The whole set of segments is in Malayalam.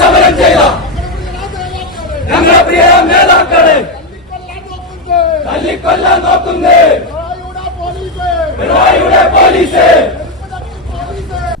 സമരം ചെയ്ത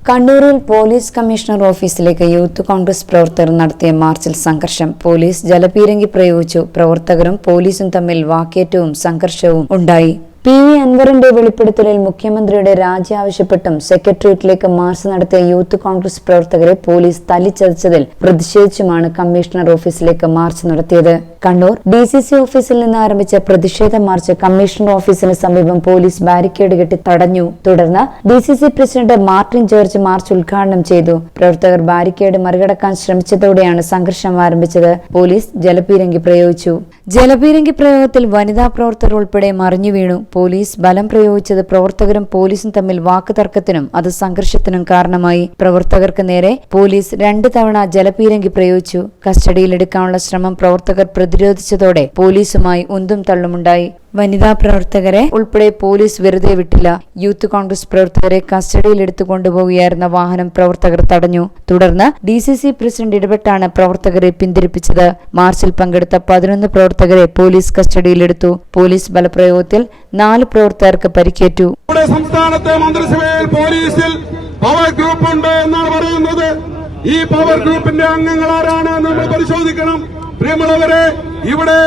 കണ്ണൂരിൽ പോലീസ് കമ്മീഷണർ ഓഫീസിലേക്ക് യൂത്ത് കോൺഗ്രസ് പ്രവർത്തകർ നടത്തിയ മാർച്ചിൽ സംഘർഷം. പോലീസ് ജലപീരങ്കി പ്രയോഗിച്ചു. പ്രവർത്തകരും പോലീസും തമ്മിൽ വാക്കേറ്റവും സംഘർഷവും ഉണ്ടായി. പി വി അൻവറിന്റെ വെളിപ്പെടുത്തലിൽ മുഖ്യമന്ത്രിയുടെ രാജി ആവശ്യപ്പെട്ടും സെക്രട്ടേറിയറ്റിലേക്ക് മാർച്ച് നടത്തിയ യൂത്ത് കോൺഗ്രസ് പ്രവർത്തകരെ പോലീസ് തല്ലിച്ചതച്ചതിൽ പ്രതിഷേധിച്ചുമാണ് കമ്മീഷണർ ഓഫീസിലേക്ക് മാർച്ച് നടത്തിയത്. കണ്ണൂർ ഡി സി സി ഓഫീസിൽ നിന്ന് ആരംഭിച്ച പ്രതിഷേധ മാർച്ച് കമ്മീഷണർ ഓഫീസിന് സമീപം പോലീസ് ബാരിക്കേഡ് കെട്ടി തടഞ്ഞു. തുടർന്ന് D C C president Martin George march ഉദ്ഘാടനം ചെയ്തു. പ്രവർത്തകർ ബാരിക്കേഡ് മറികടക്കാൻ ശ്രമിച്ചതോടെയാണ് സംഘർഷം ആരംഭിച്ചത്. പോലീസ് ജലപീരങ്കി പ്രയോഗിച്ചു. ജലപീരങ്കി പ്രയോഗത്തിൽ വനിതാ പ്രവർത്തകർ ഉൾപ്പെടെ മറിഞ്ഞു വീണു പോലീസ് ബലം പ്രയോഗിച്ചത് പ്രവർത്തകരും പോലീസും തമ്മിൽ വാക്കുതർക്കത്തിനും അത് സംഘർഷത്തിനും കാരണമായി. പ്രവർത്തകർക്ക് നേരെ പോലീസ് രണ്ട് തവണ ജലപീരങ്കി പ്രയോഗിച്ചു. കസ്റ്റഡിയിലെടുക്കാനുള്ള ശ്രമം പ്രവർത്തകർ പ്രതിരോധിച്ചതോടെ പോലീസുമായി ഉന്തും തള്ളുമുണ്ടായി. വനിതാ പ്രവർത്തകരെ ഉൾപ്പെടെ പോലീസ് വെറുതെ വിട്ടില്ല. യൂത്ത് കോൺഗ്രസ് പ്രവർത്തകരെ കസ്റ്റഡിയിലെടുത്തു കൊണ്ടുപോവുകയായിരുന്ന വാഹനം പ്രവർത്തകർ തടഞ്ഞു. തുടർന്ന് ഡി സി സി പ്രസിഡന്റ് ഇടപെട്ടാണ് പ്രവർത്തകരെ പിന്തിരിപ്പിച്ചത്. മാർച്ചിൽ പങ്കെടുത്ത പതിനൊന്ന് പ്രവർത്തകരെ പോലീസ് കസ്റ്റഡിയിലെടുത്തു. പോലീസ് ബലപ്രയോഗത്തിൽ നാല് പ്രവർത്തകർക്ക് പരിക്കേറ്റു. സംസ്ഥാനത്തെ മന്ത്രിസഭയിൽ പോലീസിൽ പവർ ഗ്രൂപ്പ് ഉണ്ട് എന്നാണ് പറയുന്നത്. ഈ പവർ ഗ്രൂപ്പിന്റെ അംഗങ്ങൾ ആരാണ് നമ്മൾ പരിശോധിക്കണം. പ്രിയമുള്ളവരെ ഇവിടെ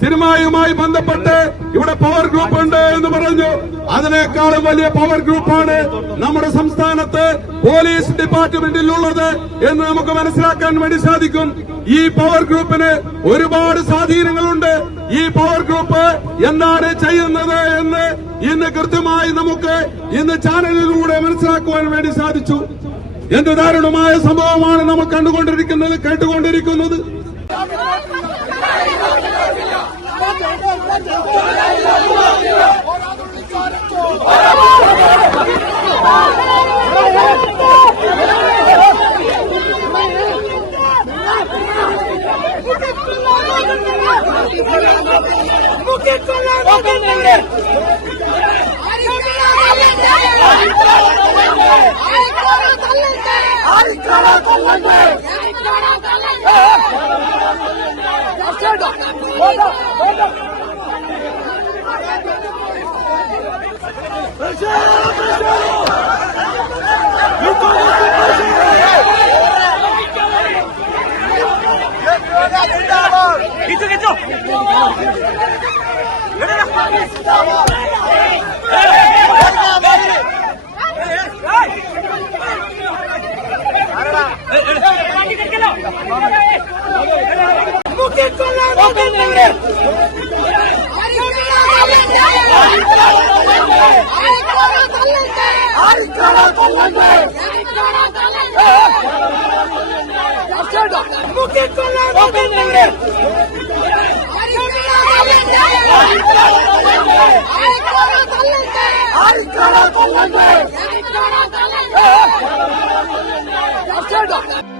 സിനിമയുമായി ബന്ധപ്പെട്ട് ഇവിടെ പവർ ഗ്രൂപ്പ് ഉണ്ട് എന്ന് പറഞ്ഞു. അതിനേക്കാളും വലിയ പവർ ഗ്രൂപ്പാണ് നമ്മുടെ സംസ്ഥാനത്ത് പോലീസ് ഡിപ്പാർട്ട്മെന്റിൽ ഉള്ളത് എന്ന് നമുക്ക് മനസ്സിലാക്കാൻ വേണ്ടി സാധിക്കും. ഈ പവർ ഗ്രൂപ്പിന് ഒരുപാട് സ്വാധീനങ്ങളുണ്ട്. ഈ പവർ ഗ്രൂപ്പ് എന്താണ് ചെയ്യുന്നത് എന്ന് ഇന്ന് കൃത്യമായി നമുക്ക് ഇന്ന് ചാനലിലൂടെ മനസ്സിലാക്കുവാൻ വേണ്ടി സാധിച്ചു. എന്ത് ദാരുണമായ സംഭവമാണ് നമ്മൾ കണ്ടുകൊണ്ടിരിക്കുന്നത് കേട്ടുകൊണ്ടിരിക്കുന്നത്. Ay, carajo, hombre! ¡Ay, carajo, hombre! 맞아! 맞아! 맞아! 그렇지! 그렇지! 육군이 이쪽에 쪽! 내려라! Let's go!